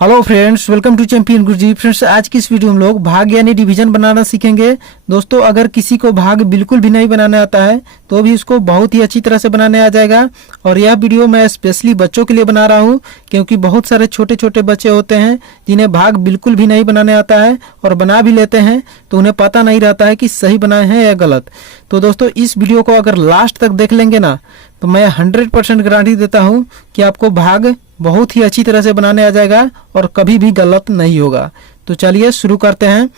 Hello friends, welcome to champion Guruji. Friends, आज की इस वीडियो में हम लोग भाग यानी डिवीजन बनाना सीखेंगे। दोस्तों, अगर किसी को भाग बिल्कुल भी नहीं बनाने आता है तो भी उसको बहुत ही अच्छी तरह से बनाने आ जाएगा। और यह वीडियो मैं स्पेशली बच्चों के लिए बना रहा हूं, क्योंकि बहुत सारे छोटे छोटे बच्चे होते हैं जिन्हें भाग बिल्कुल भी नहीं बनाने आता है, और बना भी लेते हैं तो उन्हें पता नहीं रहता है कि सही बनाए हैं या गलत। तो दोस्तों, इस वीडियो को अगर लास्ट तक देख लेंगे ना तो मैं 100% गारंटी देता हूं कि आपको भाग बहुत ही अच्छी तरह से बनाने आ जाएगा और कभी भी गलत नहीं होगा। तो चलिए शुरू करते हैं।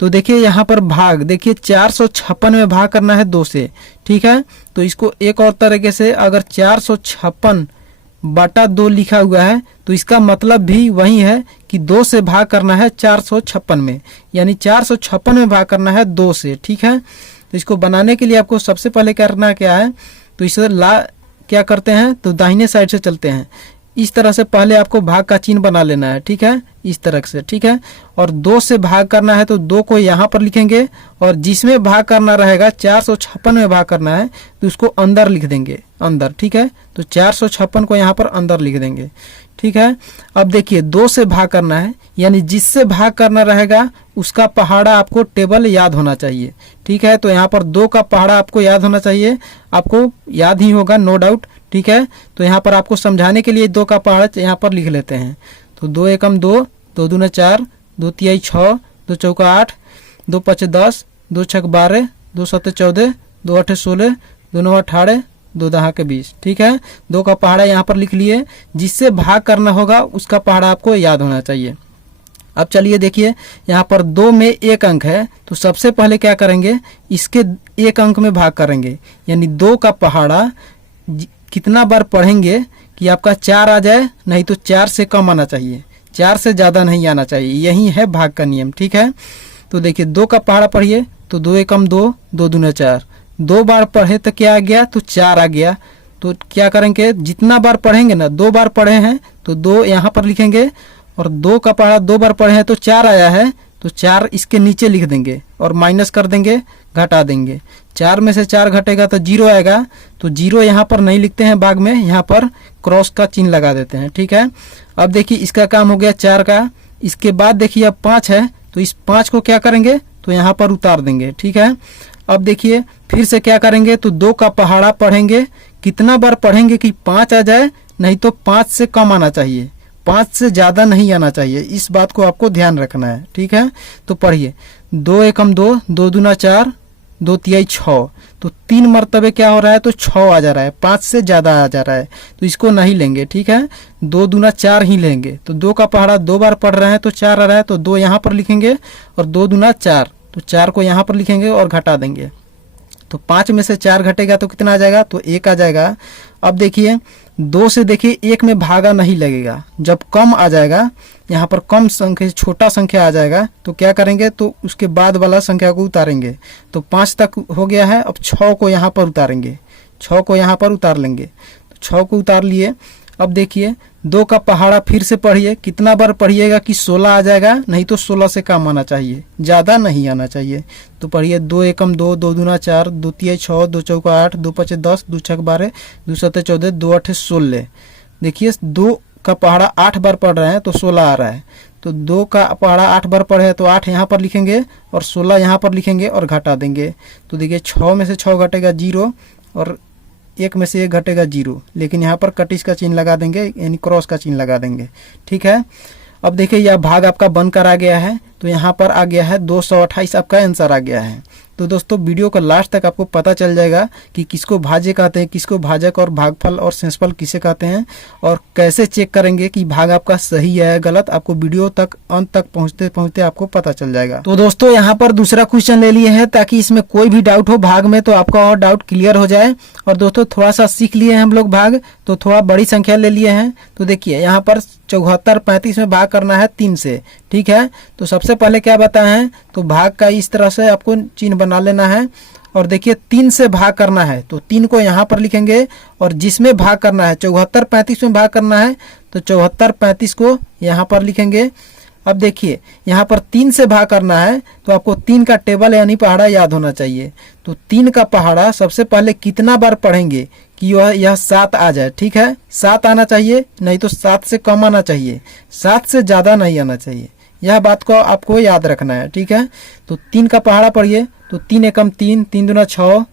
तो देखिए यहाँ पर भाग देखिए 456 में भाग करना है 2 से, ठीक है। तो इसको एक और तरीके से, अगर 456/2 लिखा हुआ है तो इसका मतलब भी वही है कि 2 से भाग करना है 456 में, यानी 456 में भाग करना है 2 से, ठीक है। तो इसको बनाने के लिए आपको सबसे पहले करना क्या है, तो इसे क्या करते हैं, तो दाहिने साइड से चलते हैं। इस तरह से पहले आपको भाग का चिन्ह बना लेना है, ठीक है, इस तरह से, ठीक है। और 2 से भाग करना है तो 2 को यहाँ पर लिखेंगे, और जिसमें भाग करना रहेगा 456 में भाग करना है तो उसको अंदर लिख देंगे, अंदर, ठीक है। तो 456 को यहाँ पर अंदर लिख देंगे, ठीक है। अब देखिए 2 से भाग करना है, यानी जिससे भाग करना रहेगा उसका पहाड़ा आपको टेबल याद होना चाहिए, ठीक है। तो यहाँ पर 2 का पहाड़ा आपको याद होना चाहिए, आपको याद ही होगा, नो डाउट, ठीक है। तो यहाँ पर आपको समझाने के लिए 2 का पहाड़ा यहाँ पर लिख लेते हैं। तो 2 एकम 2, 2 दूना 4, 2 तिहाई 6, 2 चौका 8, 2 पचे 10, 2 छक 12, 2 सत्ते 14, 2 अठे 16, 2 नौ 18, 2 दहा के 20, ठीक है। 2 का पहाड़ा यहाँ पर लिख लिए। जिससे भाग करना होगा उसका पहाड़ा आपको याद होना चाहिए। अब चलिए देखिए, यहाँ पर 2 में 1 अंक है, तो सबसे पहले क्या करेंगे, इसके 1 अंक में भाग करेंगे, यानी 2 का पहाड़ा कितना बार पढ़ेंगे कि आपका 4 आ जाए, नहीं तो 4 से कम आना चाहिए, 4 से ज़्यादा नहीं आना चाहिए। यही है भाग का नियम, ठीक है। तो देखिए 2 का पहाड़ा पढ़िए, तो 2 एकम 2, 2 दूना 4, 2 बार पढ़े तो क्या आ गया, तो 4 आ गया। तो क्या करेंगे, जितना बार पढ़ेंगे ना, 2 बार पढ़े हैं तो 2 यहाँ पर लिखेंगे, और 2 का पहाड़ा 2 बार पढ़े हैं तो 4 आया है, तो 4 इसके नीचे लिख देंगे और माइनस कर देंगे, घटा देंगे। 4 में से 4 घटेगा तो 0 आएगा, तो 0 यहाँ पर नहीं लिखते हैं भाग में, यहाँ पर क्रॉस का चिन्ह लगा देते हैं, ठीक है। अब देखिए इसका काम हो गया 4 का। इसके बाद देखिए अब 5 है, तो इस 5 को क्या करेंगे, तो यहाँ पर उतार देंगे, ठीक है। अब देखिए फिर से क्या करेंगे, तो 2 का पहाड़ा पढ़ेंगे, कितना बार पढ़ेंगे कि 5 आ जाए, नहीं तो 5 से कम आना चाहिए, 5 से ज़्यादा नहीं आना चाहिए। इस बात को आपको ध्यान रखना है, ठीक है। तो पढ़िए, 2 एकम 2, 2 दूना 4, 2 तिहाई 6, तो 3 मरतबे क्या हो रहा है, तो 6 आ जा रहा है, 5 से ज़्यादा आ जा रहा है, तो इसको नहीं लेंगे, ठीक है। 2 दूना 4 ही लेंगे। तो 2 का पहाड़ा 2 बार पढ़ रहे हैं तो 4 आ रहा है, तो 2 यहाँ पर लिखेंगे, और 2 दूना 4, तो 4 को यहाँ पर लिखेंगे और घटा देंगे। तो 5 में से 4 घटेगा तो कितना आ जाएगा, तो 1 आ जाएगा। अब देखिए 2 से देखिए 1 में भागा नहीं लगेगा, जब कम आ जाएगा, यहाँ पर कम संख्या, छोटा संख्या आ जाएगा, तो क्या करेंगे, तो उसके बाद वाला संख्या को उतारेंगे। तो 5 तक हो गया है, अब 6 को यहाँ पर उतारेंगे, 6 को यहाँ पर उतार लेंगे। तो 6 को उतार लिए। अब देखिए 2 का पहाड़ा फिर से पढ़िए, कितना बार पढ़िएगा कि 16 आ जाएगा, नहीं तो 16 से कम आना चाहिए, ज़्यादा नहीं आना चाहिए। तो पढ़िए 2 एकम 2, 2 दूना 4, 2 तिहाई 6, 2 चौका 8, 2 पचे 10, 2 छक 12, 2 सत्ते 14, 2 अठे 16। देखिए 2 का पहाड़ा 8 बार पढ़ रहे हैं तो 16 आ रहा है। तो 2 का पहाड़ा 8 बार पढ़े हैं तो 8 यहाँ पर लिखेंगे और 16 यहाँ पर लिखेंगे और घटा देंगे। तो देखिए 6 में से 6 घटेगा 0, और 1 में से 1 घटेगा 0, लेकिन यहाँ पर कटिस का चिन्ह लगा देंगे, यानी क्रॉस का चिन्ह लगा देंगे, ठीक है। अब देखिए यह भाग आपका बनकर आ गया है, तो यहाँ पर आ गया है 228, आपका आंसर आ गया है। तो दोस्तों वीडियो का लास्ट तक आपको पता चल जाएगा कि किसको भाज्य कहते हैं, किसको भाजक और भागफल और शेषफल किसे कहते हैं, और कैसे चेक करेंगे कि भाग आपका सही है या गलत। आपको वीडियो तक अंत तक पहुंचते पहुंचते आपको पता चल जाएगा। तो दोस्तों यहाँ पर दूसरा क्वेश्चन ले लिए हैं, ताकि इसमें कोई भी डाउट हो भाग में तो आपका और डाउट क्लियर हो जाए। और दोस्तों थोड़ा सा सीख लिए हैं हम लोग भाग, तो थोड़ा बड़ी संख्या ले लिए हैं। तो देखिए यहाँ पर 74, 35 में भाग करना है 3 से, ठीक है। तो सबसे पहले क्या बताए हैं, तो भाग का इस तरह से आपको चिन्ह बना लेना है। और देखिए 3 से भाग करना है तो 3 को यहाँ पर लिखेंगे, और जिसमें भाग करना है 74, 35 में भाग करना है तो 74, 35 को यहाँ पर लिखेंगे। अब देखिए यहाँ पर 3 से भाग करना है तो आपको 3 का टेबल यानी पहाड़ा याद होना चाहिए। तो 3 का पहाड़ा सबसे पहले कितना बार पढ़ेंगे कि यह 7 आ जाए, ठीक है। 7 आना चाहिए, नहीं तो 7 से कम आना चाहिए, 7 से ज़्यादा नहीं आना चाहिए। यह बात को आपको याद रखना है, ठीक है। तो 3 का पहाड़ा पढ़िए, तो 3 एकम 3, 3 दूना 6,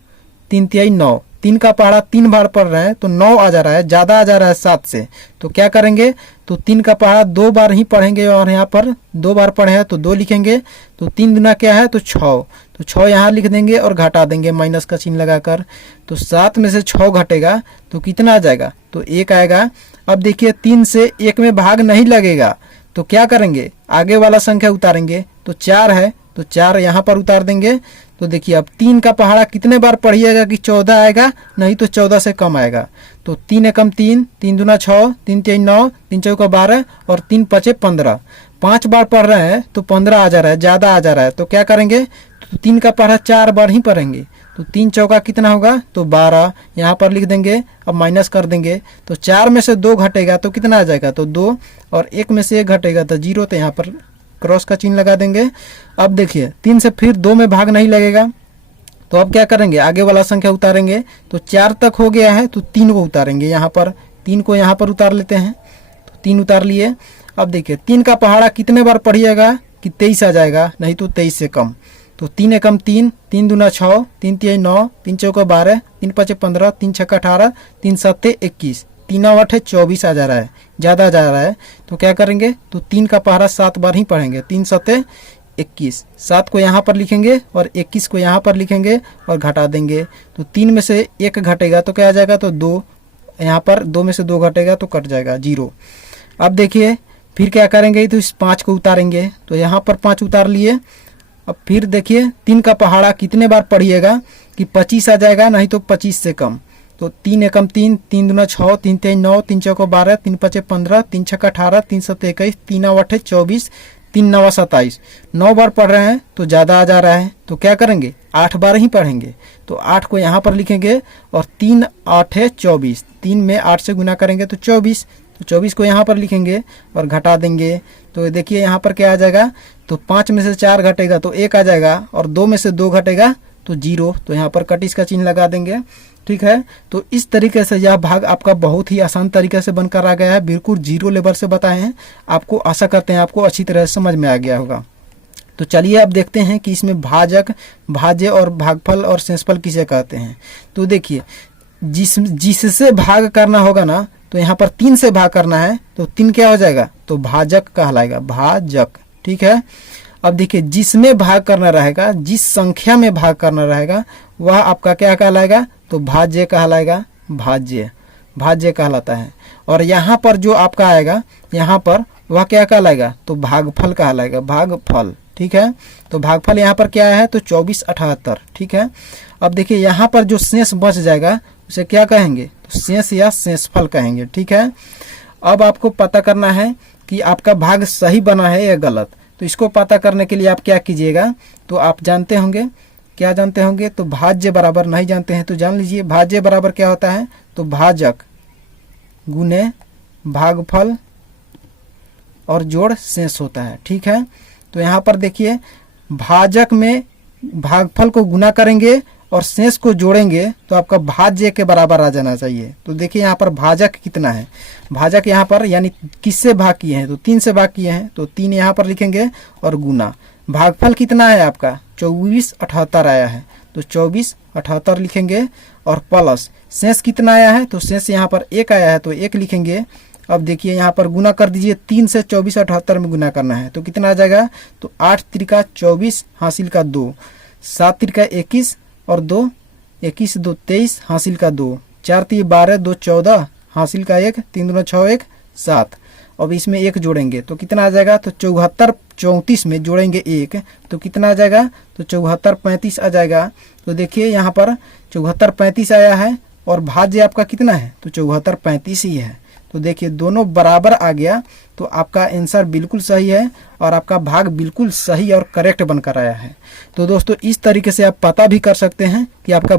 3 तिहाई 9। 3 का पहाड़ा 3 बार पढ़ रहे हैं तो 9 आ जा रहा है, ज़्यादा आ जा रहा है 7 से। तो क्या करेंगे, तो 3 का पहाड़ा 2 बार ही पढ़ेंगे और यहाँ पर 2 बार पढ़े हैं तो 2 लिखेंगे। तो 3 दूना क्या है, तो 6, तो 6 यहाँ लिख देंगे और घटा देंगे माइनस का चिन्ह लगाकर। तो 7 में से 6 घटेगा तो कितना आ जाएगा, तो 1 आएगा। अब देखिए 3 से 1 में भाग नहीं लगेगा, तो क्या करेंगे, आगे वाला संख्या उतारेंगे। तो 4 है तो 4 यहाँ पर उतार देंगे। तो देखिए अब 3 का पहाड़ा कितने बार पढ़िएगा कि 14 आएगा, नहीं तो 14 से कम आएगा। तो 3 एकम 3, 3 दूना 6, 3 तिहाई 9, 3 चौका 12 और 3 पचे 15। 5 बार पढ़ रहे हैं तो 15 आ जा रहा है, ज़्यादा आ जा रहा है। तो क्या करेंगे, तो 3 का पहाड़ा 4 बार ही पढ़ेंगे। तो 3 चौका कितना होगा, तो 12 यहाँ पर लिख देंगे। अब माइनस कर देंगे, तो 4 में से 2 घटेगा तो कितना आ जाएगा, तो 2, और 1 में से 1 घटेगा तो 0। तो यहाँ पर क्रॉस का चिन्ह लगा देंगे। अब देखिए 3 से फिर 2 में भाग नहीं लगेगा, तो अब क्या करेंगे, आगे वाला संख्या उतारेंगे। तो 4 तक हो गया है तो 3 को उतारेंगे, यहाँ पर 3 को यहाँ पर उतार लेते हैं। तो 3 उतार लिए। अब देखिए 3 का पहाड़ा कितने बार पढ़िएगा कि 23 आ जाएगा, नहीं तो 23 से कम। तो 3 एकम 3, 3 दूना 6, 3 तिहाई 9, 3 चौका 12, 3 पचे 15, 3 छक्का 18, 3 सत्ते 21, 3 8 है 24 आ जा रहा है, ज़्यादा जा रहा है। तो क्या करेंगे, तो 3 का पहाड़ा 7 बार ही पढ़ेंगे। 3 सत्ते 21, 7 को यहाँ पर लिखेंगे और 21 को यहाँ पर लिखेंगे और घटा देंगे। तो 3 में से 1 घटेगा तो क्या आ जाएगा, तो 2, यहाँ पर 2 में से 2 घटेगा तो कट जाएगा 0। अब देखिए फिर क्या करेंगे, तो इस 5 को उतारेंगे। तो यहाँ पर 5 उतार लिए। अब फिर देखिए 3 का पहाड़ा कितने बार पढ़िएगा कि 25 आ जाएगा, नहीं तो 25 से कम। तो 3 एकम 3, 3 दूना 6, 3 तिहाई 9, 3 चौका 12, 3 पचे 15, 3 छक्का 18, 3 सत्ते 21, 3 8 है 24, 3 9 27। 9 बार पढ़ रहे हैं तो ज़्यादा आ जा रहा है, तो क्या करेंगे, 8 बार ही पढ़ेंगे। तो 8 को यहाँ पर लिखेंगे और 3 8 है 24, 3 में 8 से गुना करेंगे तो 24। तो 24 को यहाँ पर लिखेंगे और घटा देंगे। तो देखिए यहाँ पर क्या आ जाएगा, तो 5 में से 4 घटेगा तो 1 आ जाएगा और 2 में से 2 घटेगा तो 0। तो यहाँ पर कटिस का चिन्ह लगा देंगे, ठीक है। तो इस तरीके से यह भाग आपका बहुत ही आसान तरीके से बनकर आ गया है, बिल्कुल 0 लेवल से बताए हैं आपको। आशा करते हैं आपको अच्छी तरह से समझ में आ गया होगा। तो चलिए अब देखते हैं कि इसमें भाजक, भाज्य और भागफल और शेषफल किसे कहते हैं। तो देखिए जिससे भाग करना होगा ना, तो यहाँ पर 3 से भाग करना है तो 3 क्या हो जाएगा, तो भाजक कहलाएगा, भाजक, ठीक है। अब देखिए जिसमें भाग करना रहेगा, जिस संख्या में भाग करना रहेगा वह आपका क्या कहलाएगा, तो भाज्य कहलाएगा, भाज्य, भाज्य कहलाता है। और यहाँ पर जो आपका आएगा यहाँ पर वह क्या कहलाएगा, तो भागफल कहलाएगा, भागफल, ठीक है। तो भागफल यहाँ पर क्या है, तो 24 78, ठीक है। अब देखिए यहाँ पर जो शेष बच जाएगा उसे क्या कहेंगे, तो शेष या शेषफल कहेंगे, ठीक है। अब आपको पता करना है कि आपका भाग सही बना है या गलत। तो इसको पता करने के लिए आप क्या कीजिएगा, तो आप जानते होंगे, क्या जानते होंगे, तो भाज्य बराबर, नहीं जानते हैं तो जान लीजिए, भाज्य बराबर क्या होता है, तो भाजक गुने भागफल और जोड़ शेष होता है, ठीक है। तो यहाँ पर देखिए भाजक में भागफल को गुना करेंगे और शेष को जोड़ेंगे तो आपका भाज्य के बराबर आ जाना चाहिए। तो देखिए यहाँ पर भाजक कितना है, भाजक यहाँ पर यानी किससे भाग किए हैं, तो 3 से भाग किए हैं तो 3 यहाँ पर लिखेंगे और गुना। भागफल कितना है आपका, 24 78 आया है तो 24 78 लिखेंगे और प्लस शेष कितना आया है, तो शेष यहाँ पर 1 आया है तो 1 लिखेंगे। अब देखिए यहाँ पर गुना कर दीजिए, 3 से 24 78 में गुना करना है तो कितना आ जाएगा, तो 8 त्रिका 24 हासिल का 2, 7 त्रिका 21 और 2 21 2 23 हासिल का 2, 4 3 12 2 14 हासिल का 1, 3 दूना 6 1 7। अब इसमें 1 जोड़ेंगे तो कितना आ जाएगा, तो 74 34 में जोड़ेंगे 1 तो कितना आ जाएगा, तो 74 35 आ जाएगा। तो देखिए यहाँ पर 74 35 आया है और भाज्य आपका कितना है, तो 74 35 ही है। तो देखिए दोनों बराबर आ गया तो आपका आंसर बिल्कुल सही है और आपका भाग बिल्कुल सही और करेक्ट बनकर आया है। तो दोस्तों इस तरीके से आप पता भी कर सकते हैं कि आपका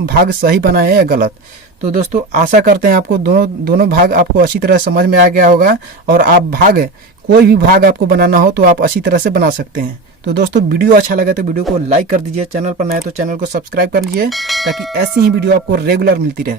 भाग सही बना है या गलत। तो दोस्तों आशा करते हैं आपको दोनों भाग आपको अच्छी तरह समझ में आ गया होगा और आप कोई भी भाग आपको बनाना हो तो आप अच्छी तरह से बना सकते हैं। तो दोस्तों वीडियो अच्छा लगे तो वीडियो को लाइक कर दीजिए, चैनल पर नए तो चैनल को सब्सक्राइब कर लीजिए ताकि ऐसी ही वीडियो आपको रेगुलर मिलती रहे।